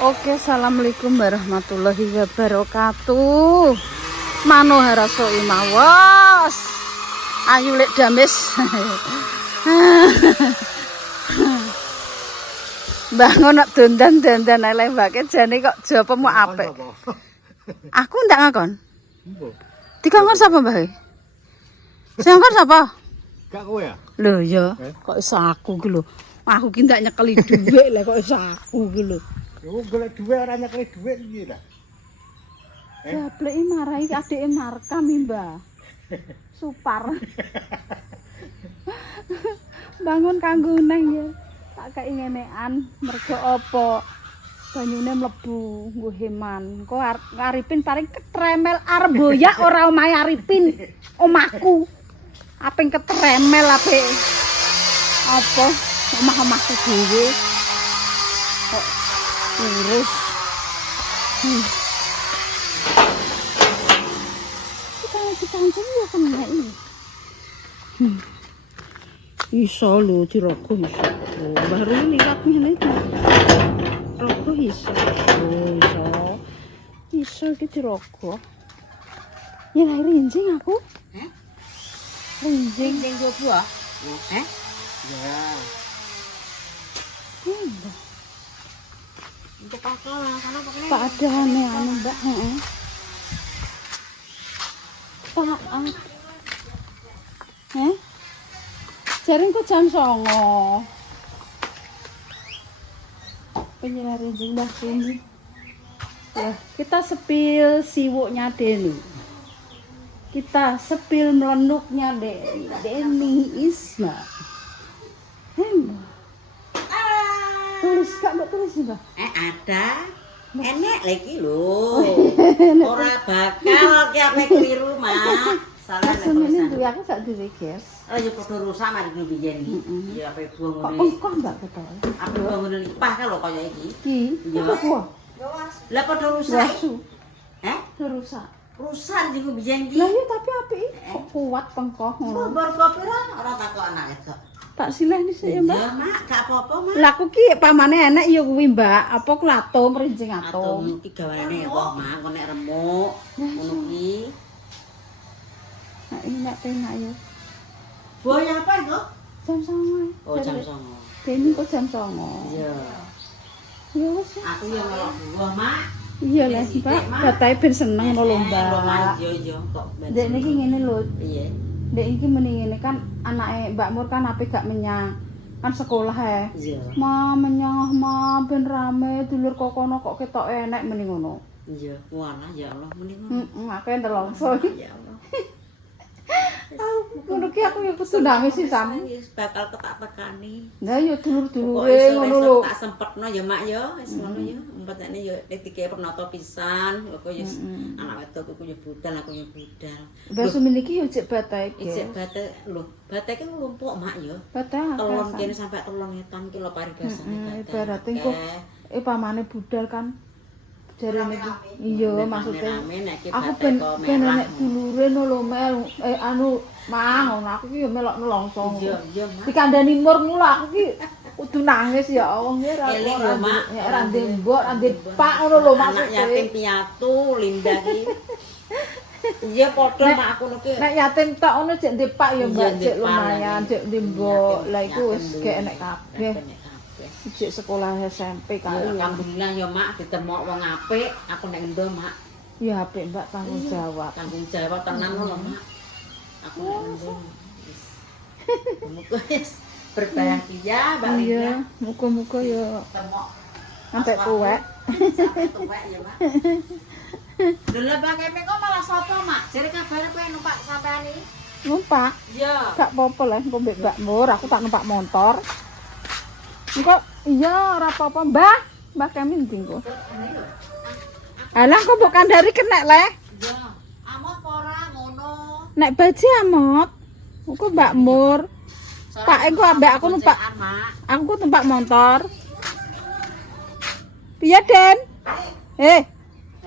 Oke, assalamualaikum warahmatullahi wabarakatuh. Manohara soimawas. Ayu lek damis. Bangun nak dandan eleh mbake jane kok jawabmu apik. Aku ndak ngakon. Dikongkon sapa mbah? Sing ngakon sapa? Gak kowe ya? Lho ya, kok iso aku ki lho. Aku ki ndak nyekeli dhuwit lho kok iso aku ki lho. Yo golek dhuwit ora nyekeli dhuwit piye ta? Gapleki marahi adike Markam Mbah. Supar. Bangun kanggo neng ya. Tak kei ngenekan mergo apa? Banyune mlebu nggo heman. Engko Arifin paling ketremel arep boyak ora omahe Arifin. Omahku. Aping ketremel ape apa? Omah-omahku dhewe. Kok urus. Kancing ya kena ini. Iso lho dirogoh iso. Oh, baru liwat ngene iki. Rogoh iso. Oh, iso. Iso iki dirogoh. Nyelai rinjing aku. Heh? Rinjing Rinjing buah. Eh? Ya. Untuk pakal lah, sana pakainya. Pak ada anu Mbak, heeh. Pak Jaring kok jam 09.00. Penyelai rinjing Mbah Sumi. Ya, kita sepil siwuknya Deni. Kita sepil melenuknya Deni Isma. Tulis Kak, Mbak tulis Mbak. Ada. Enek lagi lho. Ora bakal ki ape keliru, Mak. Salah nek Asune tulisan. duwe aku sak duwe, guys. Oh ya padha rusak mari ngono biyen iki. Ya ape buang Kok ngene. engkau Mbak betul? Aku buang ngene lipah ka lho kaya iki. Ki, Iya. apa gua? Lah padha rusak. Wasu, Heh? rusak. Rusak iki biyen iki. Lah iya tapi apik kok kuat pengkoh ngono. Bar kopi ora takok anak itu. Tak sileh dhisik ya, Mbak. Iya, Mak, gak apa-apa, Mak. Lah aku ki pamane enek ya kuwi, Mbak. Apa klatom rinjing Atom atom. iki gawane kok, Mak, kok nek remuk ngono ki. Nah, ini nek penak ya. Boy apa itu? Jam 09.00. Oh, jam 09.00. Deni kok jam 09.00. Iya. Ya wis. Aku yang ngelok buah, Mak. Iya lah, Mbak. Batahe ben seneng ngono lho, Mbak. Iya, iya, kok ben. Dek niki ngene lho. Iya. Dek iki mending ngene kan anake Mbak Mur kan ape gak menyang. Kan sekolah Iya. Ma menyang ma ben rame dulur kok kono kok ketok enek mending ngono. Iya, walah ya Allah mending. Aku ndelongso. Ya Allah. Ngono ki aku ya kudu nangis sih sam. Bakal ketak tekani. Lah ya Pokoknya dulur-dulure ngono lho. tak sempetno ya Mak ya, wis ngono ya. Umpetane ya dikek penata pisan, kok ya anak wedok aku ya budal, aku ya budal. Basu meniki yo cek batahe Isik ge. bate lho, bate kan lumpuk Mak ya. Batahe Telon akeh. kene sampai 3 etan ki lho paribasane bate. Ibarat engko pamane budal kan jarene iki. Iya maksudnya aku ben enek dulure lho mel anu mang ngono aku ki yo melok nelongso. Iya, iya Mak. Dikandani mur mula aku ki kudu nangis ya Allah ya Eling lho, Mak. ora ndek mbok ora ndek pak ngono lho Anak maksudnya. yatim piatu Linda ki. Iya padha Mak aku niki. Nek yatim tok ngono cek ndek pak ya Mbak Iya, cek ndek pak lumayan lagi. cek ndek mbok. Yatim- Lah iku wis yatim gek dulu. enek kabeh. Enek kabeh. Cek sekolah SMP Ya, kali. alhamdulillah ya Mak ditemok wong apik, aku nek endo Mak. Ya apik Mbak tanggung jawab. Tanggung jawab tenan lho Mak. Aku nek endo. Wis. Muga wis berbahagia Mbak Linda. Iya, muga-muga ya Temok sampai tuwek. sampai tuwek ya Mak. Lha pakai kok malah sapa Mak? Jare kabare kowe numpak sampean iki? Numpak, Iya. gak apa-apa lah, engko mbek Mbak Mur, aku tak numpak motor. Engko iya ora apa-apa, Mbah. Mbah kami ndi engko. Alah kok mbok kandhari kenek le. Iya. Amot apa ora ngono? Nek baji amot. Engko Mbak Mur. Pak engko ambek aku numpak. Mak. Aku ku numpak motor. Piye, Den? Saya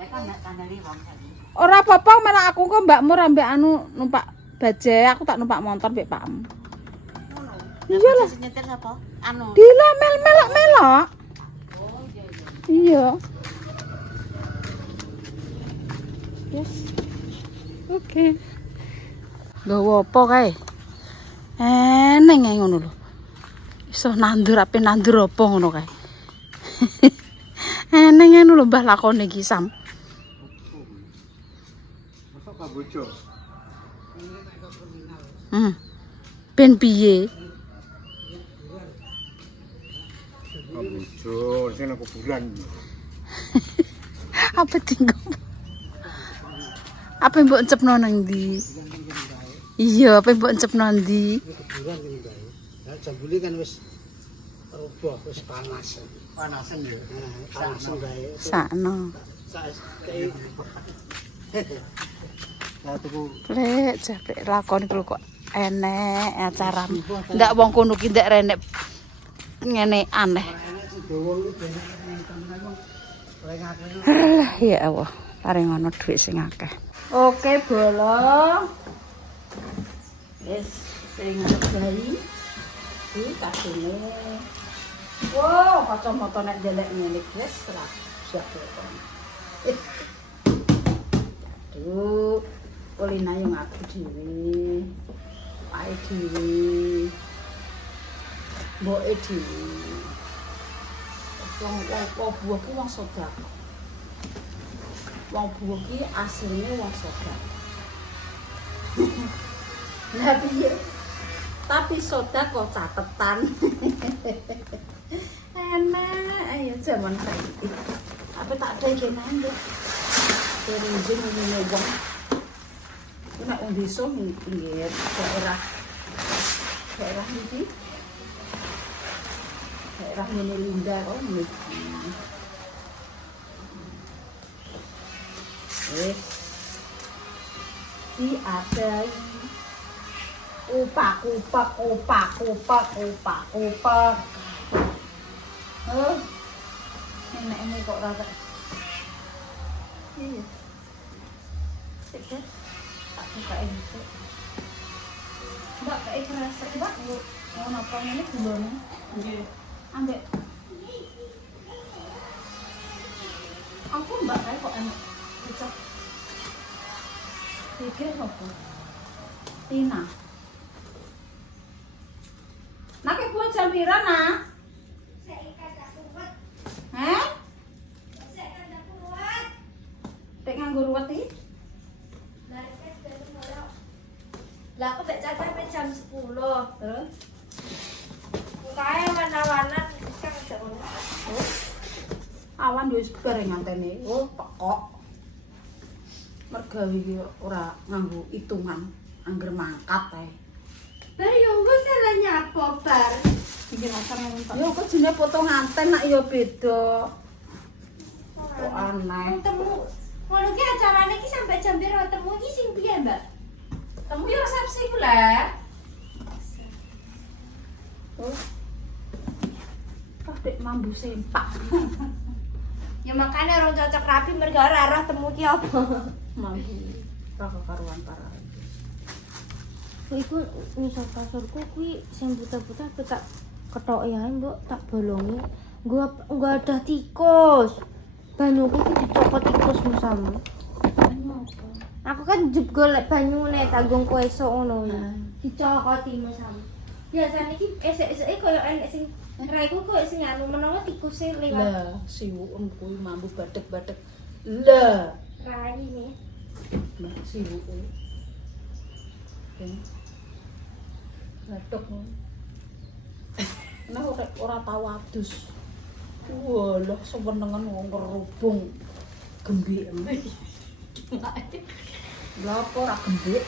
kan ndak kandhani wong tadi. Ora apa-apa malah aku kok Mbak Mur ambek anu numpak baje, aku tak numpak motor mbek Pakmu. Ngono. Iya lah. Nyetir sapa? Anu. Dila melok-melok. Oh iya iya. Iya. Yes. Oke. Nggawa apa kae? Eneng ae ngono lho. Iso nandur apa nandur apa ngono kae. Eneng ngono lho Mbah lakone iki Sam. Masa Kamboja? Ben piye? Kamboja, sing nang kuburan. Apa tinggal? Apa mbok encepno nang ndi? Iya, apa mbok encepno ndi? Kuburan ini bae. Lah jambule kan wis roboh, wis panas. Panasan ya. Panasan bae. Sakno. Kayak Lah tuku Plek, japlek lakon iku kok enek acara. Ndak wong kono ki ndak renek ngene aneh. Alah, ya Allah, paring ono dhuwit sing akeh. Oke, bolong. Wis pengen bayi. Iki kadune. Wow, kacamata nek ndelek ngene wis ra siap kok. Aduh, Polina yo ngaku dhewe. Pae dhewe. Mboke dhewe. Wong buah ki wong sedekah. Wong buah ki asline wong sedekah. Lah piye? Tapi sedekah catetan. Enak ayo zaman saiki. Apa tak dengenan yo. Terus ngene wong. Nek wong desa nggih daerah iki. Daerah ngene Linda kok niki. Diadai upak. Enak ini kok rada. Iya. Sik tak buka ini. Mbak kayak kerasa Mbak mau napa ngene gulone? Nggih. Ambek. Aku Mbak kayak kok enak. Cocok. Pikir apa? Tina. Nak buat jam pira, Nak? Heh? Tek nganggo ruwet iki? Lah aku tak caca sampai jam 10. Terus Kayak warna-warna kan jauh. awan wis bareng ngantene. Oh, pekok. Mergawe iki ora nganggo itungan, angger mangkat ae. Bar yo engko salahnya apa bar? Iki masak entek. Yo kok jenenge foto nganten nak yo beda. Kok aneh. Temu. Ngono ki acarane ki sampai jam piro temu ki sing piye, Mbak? Temu yo resepsi ku lah. Oh. Dek mambu sempak. Ya makanya orang cocok rapi mergo ora arah temu ki apa. Mambu. Ora karuan parah. Iku ngisor kasurku kuwi sing buta-buta tak ketoke ae mbok tak bolongi. Nggo ada tikus. Banyuku ki dicokot tikus musamu. Banyu apa? Aku kan jeb golek banyune tanggung kowe esuk ngono. Dicokoti musamu. Biasane ki esuk-esuke koyo enek sing raiku koyo sing anu menawa tikuse liwat Lah, siwuken kuwi mambu badhek-badhek. Lah, rai ini. nah siwuke. Bathuk. Nah ora tau adus. Walah sewenengan wong ngerubung gembik. Lah apa ora gembik?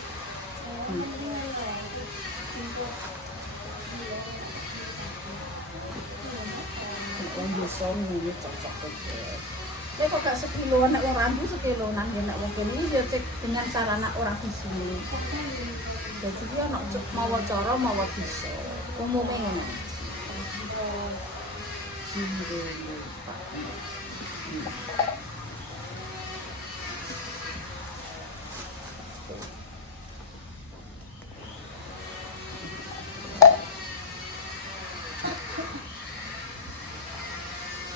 Wong desa ngene cocok aja. Nek kok gak sekiloan nek wong rambu sekiloan nek wong kene ya cek dengan sarana ora disini. Dadi ki ana mawa cara mawa bisa. Umume ngene.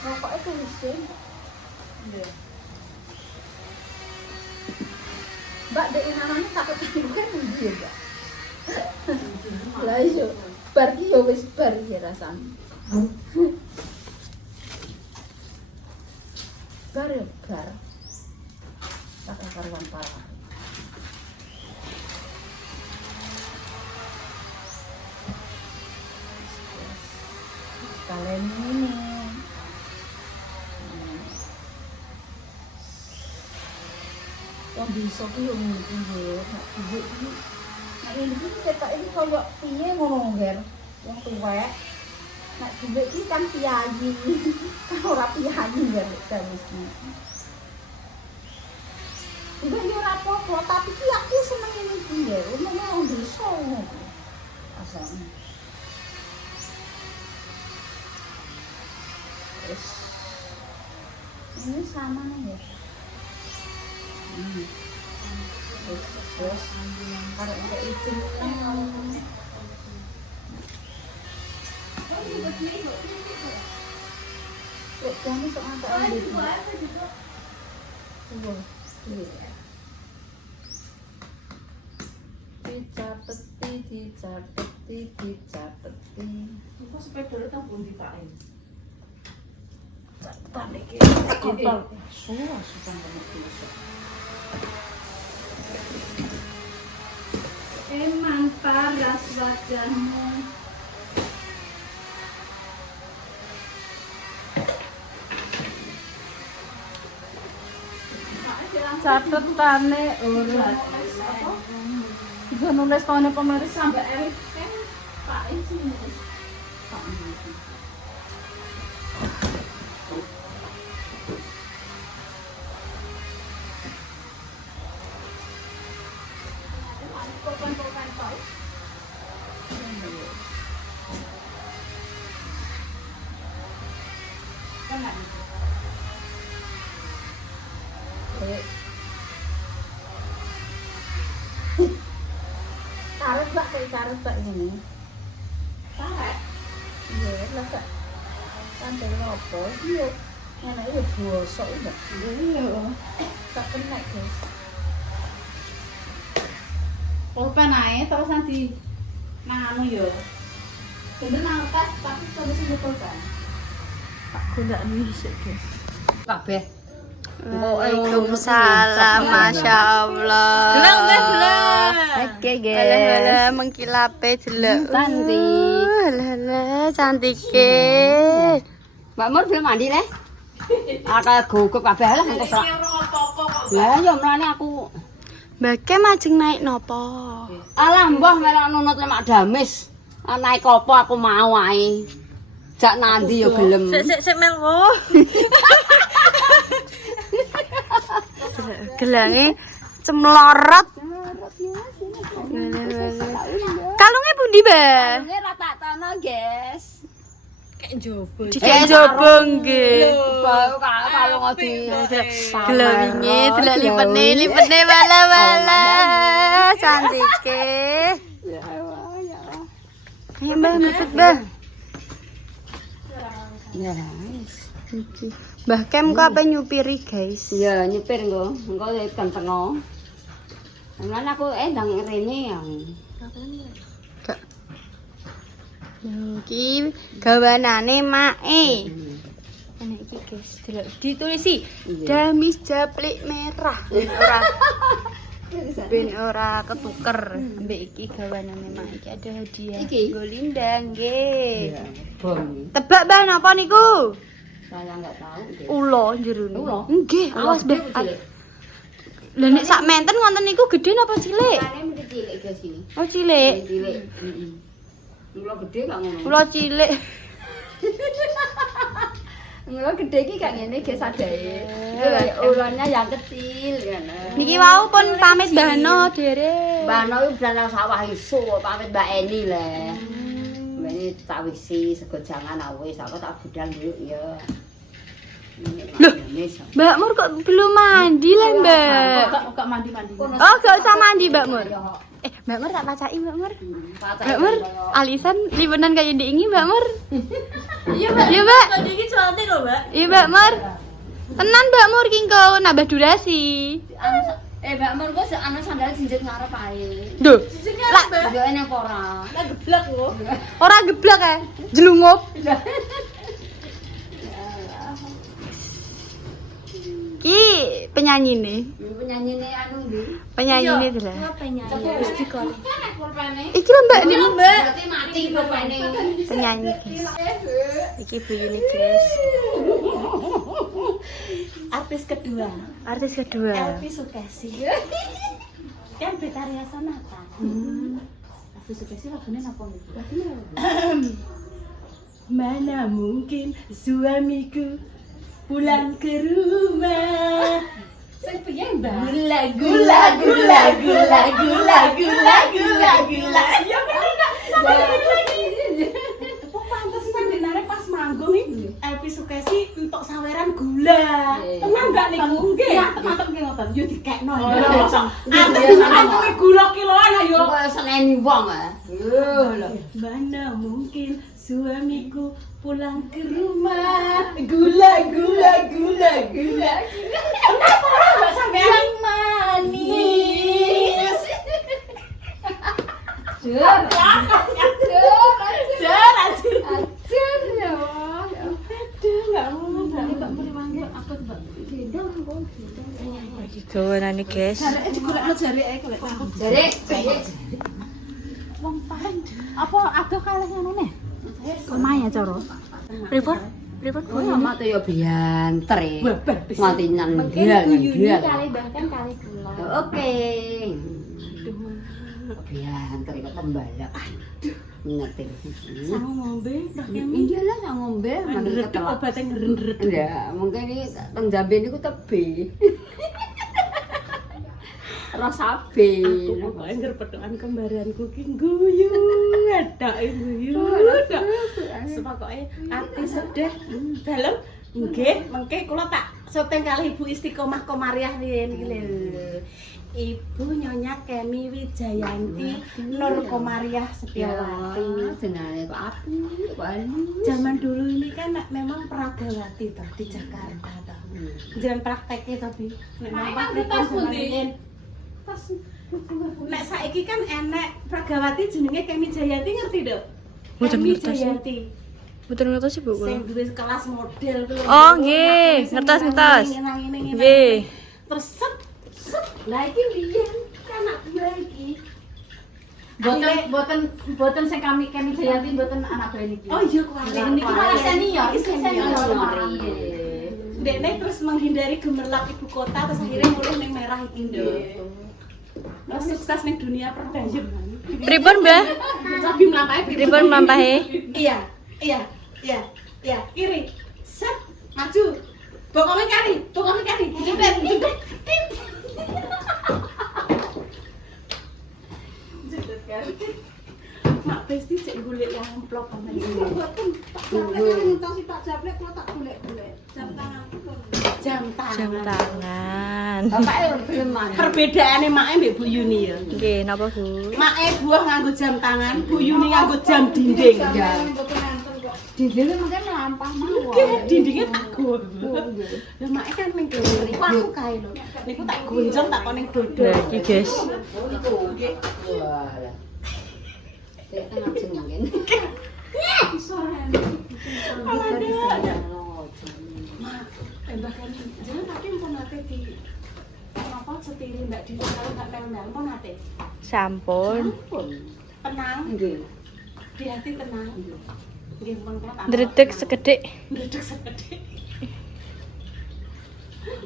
Rokoknya tulis deh. Bukan dia, Kak. Lah iya, bar ki yo wis bar iki rasane. Bar yo bar. Tak karuan parah. Kalian ini. Yang bisa ki yo ngene nek duit iki. Nek ini ketok iki koyo piye ngono, Ger. Wong tuwek. Nek duit iki kan piyayi. Kan ora piyayi, Ger, dawuhku. Enggak yo ora apa-apa, tapi ki aku seneng ngene iki, Ger. Umumnya wong desa ngono. Asane. Ini sama nih ya. Terus kalau ada izin kamu sok ada dicapeti. Kok sepeda tak pundi Pak? Balik kontol. Suwas kan bisa. Emang paras wajahmu. Catetane ora. Iku nulis kono pemeris sampai elit. Pak iki nulis. Pak. Carut Mbak, kayak carut Mbak ini. Carut? Iya, lah Kak. Sampai ngopo, iya. Enak iya bosok Mbak. Iya. Tak kena guys. Pulpen ae terus nanti nang yo. Bener nang tas tapi terus di pulpen. Tak guna nih sik guys. Kabeh. Waalaikumsalam, Masya Allah. Belum. Oke, guys. Mengkilape delok. Cantik. Cantik. Mbak Mur belum mandi le? Ada gugup kabeh lah engko sak. Lah yo mrene aku. Mbake majeng naik nopo? Alah mbah melok nunut lemak damis. Naik opo aku mau ae. Jak nandi yo gelem. Sik melwo. Gelange cemlorot. Kalungnya pundi, Mbak? Kalunge ra tak tono, guys. Dikek njaba nggih. Kalung adi. Gelawinge delok lipene wala-wala. Cantike. Ya Allah. Ayo Mbak, mepet Mbak. Ya. Mbah Kem kok apa nyupiri, guys? Ya nyupir engko tekan tengah. Lan aku ndang rene yang. Iki gawanane mae. Ana iki guys, delok ditulisi Damis Japlik Merah. Ben ora ketuker. Mbek iki gawanane mae iki ada hadiah. Nggo Linda nggih. Iya, bom. Tebak Mbah napa niku? Saya enggak tahu deh. Ulo jerone. Ulo? Nggih, awas Mbah. Lah nek sak menten wonten niku gedhe napa cilik? Kane mesti cilik guys iki. Oh cilik. Cilik. Heeh. Ulo gede gak ngono. Ulo cilik. Ulo gede iki gak ngene guys adae. Ulonya yang kecil ngono. Niki wau pun pamit Mbah No derek. Mbak No iki berangkat sawah iso pamit Mbak Eni le. Mbak Eni tak wisi sego jangan wis aku tak budal dulu ya. Loh, Mbak Mur kok belum mandi lah Mbak? Kok mandi-mandi. Oh, gak usah mandi Mbak Mur. Mbak Mur tak pacai Mbak Mur. Mbak Mur, alisan liburan kayak diingi Mbak Mur. Iya Mbak. Iya Mbak. Tadi iki cantik lho Mbak. Iya Mbak Mur. Tenan Mbak Mur ki engko nambah durasi. Mbak Mergo ana sandal jinjit ngarep ae. Duh, Yo enak apa ora? ora geblak ya, jelungup. Ki penyanyi nih. Penyanyine anu ndi? Penyanyi nih tuh. Penyanyi istiqomah. Iki lho Mbak, ini Berarti mati pokoknya. penyanyi. Iki Bu Yuni guys. Artis kedua, Artis kedua. Elvi Sukesi. Kan Betaria Sonata. Aku sukses lagune napa niku? Mana mungkin suamiku pulang ke rumah. Sing piye, Mbak? Gula gula gula gula gula gula gula gula. Ya bener. Kok pantesan dinare pas manggung iki Elvi Sukesi entuk saweran gula. Tenan gak niku? Nggih. Ya, mantep nggih ngoten. Yo dikekno. Aku gula kiloan ayo. Kok seneni wong ah. Yo lho. Mana mungkin suamiku pulang ke rumah. Gula gula gula gula. Kenapa orang gak sampai yang manis? Jur. Gawanan nih guys. Jare. Apa ada kalah ngono nih? Lumayan cara. Pripun? Pripun? Oh, mak tuh yo biantre. Mati nandal. Bahkan kali gula. Oke. Biantre kok pembalap. Aduh, ngerti. Sama ngombe, dah Iyalah sang ngombe, Ndredeg ketelak. obatnya ngerendret. Ya, mungkin ini teng jambe niku tebe. Rasabe. Aku pokoknya ngerpedokan kembaranku ki guyu, adake guyu. Sepokoknya ati sedih dalem nggih, mengke kula tak syuting kali Ibu Istiqomah Komariah riyen iki lho. Ibu Nyonya Kemi Wijayanti Nur Komariah Setiawati. Jenenge kok apik, kok halus. Zaman dulu ini kan memang peragawati toh di Jakarta toh. Jangan prakteknya tapi memang prakteknya. Nek saiki kan enek Pragawati jenenge Kemi Jayanti ngerti dok? Kemi Jayanti. Betul ngertos sih Bu. Sing duwe kelas model kuwi. Oh, nggih, ngertos. Nggih. Terus set. Lah iki biyen kan anak gue iki. Boten sing Kemi Jayanti boten anak bae niki. Oh iya kuwi. Niki malah senior, iki senior. Dekne terus menghindari gemerlap ibu kota terus akhirnya mulai ning merah iki nduk. Terus sukses ning dunia perdagangan. Pripun, Mbah? Sabi mlampahe Pripun mlampahe? Iya. Kiri. Set, maju. Bokongnya kari. Jepret, jepret. Jepret kari. Mak Besti cek golek yang amplop banget. Jam tangan. Bapake preman. Perbedaane make mbek Bu Yuni ya. Nggih, napa Bu? Make buah nganggo jam tangan, Bu Yuni nganggo jam dinding. Dindingnya mungkin melampah mawon. Nggih, dindingnya tak go. Lah make kan ning kene. Niku aku kae lho. Niku tak gonjong tak kok ning dodo. Nah, iki guys. Walah. Saya kan ajeng mungkin. Bahkan jangan tapi pun nate di apa setiri mbak di kalau nggak mel-mel pun nate Sampun. tenang Nggih. di hati tenang nggih pun kula tak Ndredeg sekedhik. ndredeg segede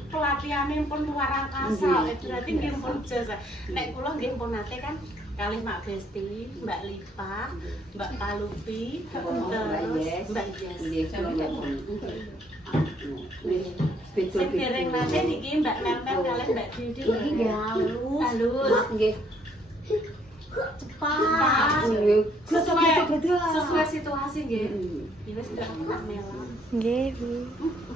pelatihannya pun luar angkasa berarti nggih pun jasa nek kula nggih pun nate kan kalih Mak Besti, Mbak Lipa, Mbak Palupi, terus Mbak Yes. Nggih, kula Sing dereng nate niki Mbak Mel-mel kalih Mbak Didi iki nggih halus. Nggih. Cepat. Nggih. Sesuai situasi nggih. Ya wis ndak melah. Nggih, Bu.